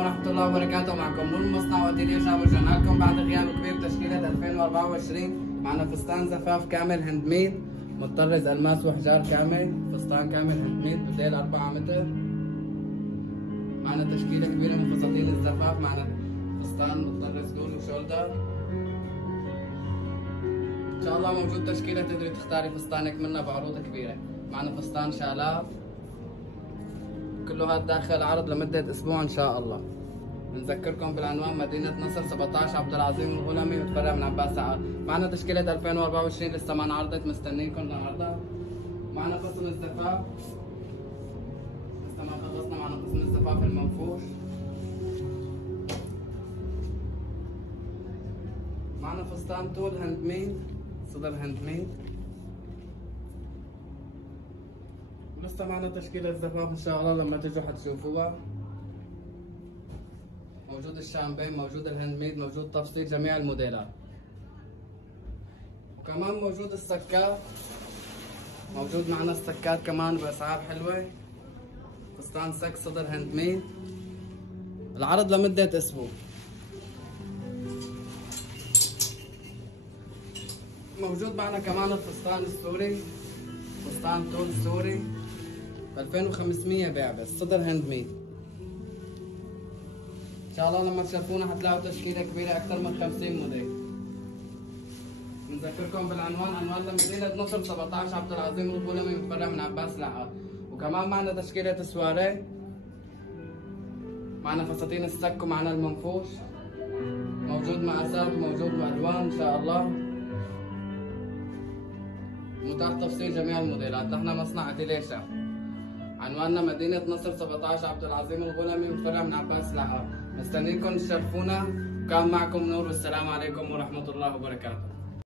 ورحمة الله وبركاته. معكم نور المصنع وأتيليه شعب. رجعنا لكم بعد غياب كبير بتشكيلة 2024. معنا فستان زفاف كامل هاند ميد، مطرز ألماس وحجار كامل، فستان كامل هاند ميد بديل 4 متر. معنا تشكيلة كبيرة من فساتين الزفاف. معنا فستان مطرز دول وشولدر. إن شاء الله موجود تشكيلة تقدري تختاري فستانك منها بعروض كبيرة. معنا فستان شالاب كله هاد داخل عرض لمدة أسبوع إن شاء الله. بنذكركم بالعنوان مدينة نصر 17 عبد العظيم الغلامي متفرع من عباس عقل. معنا تشكيلة 2024 لسه ما انعرضت، مستنيكم لنعرضها. معنا قسم الزفاف لسه ما خلصنا. معنا قسم الزفاف المنفوش. معنا فستان طول هاند ميد، صدر هاند ميد. لسه معنا تشكيلة الزفاف ان شاء الله لما تجوا حتشوفوها. موجود الشامبين، موجود الهاند ميد، موجود تفصيل جميع الموديلات. وكمان موجود السكات، موجود معنا السكات كمان بأسعار حلوة. فستان سك صدر هاند ميد، العرض لمدة أسبوع. موجود معنا كمان الفستان السوري، فستان طول سوري 2500 بيع بس، صدر هاند ميد. ان شاء الله لما تشوفونا حتلاقوا تشكيله كبيره اكثر من 50 موديل. بنذكركم بالعنوان، عنوان لمدينه نصر 17 عبد العظيم الغلامي متفرع من عباس العقل. وكمان معنا تشكيله السواري، معنا فساتين السك ومعنا المنفوش. موجود مقاسات وموجود بالوان ان شاء الله. متاح تفصيل جميع الموديلات. نحن مصنع أتيليه شعب. عنواننا مدينة نصر 17 عبد العظيم الغلامي متفرع من عباس العقل. مستنيكم تشرفونا. كان معكم نور والسلام عليكم ورحمة الله وبركاته.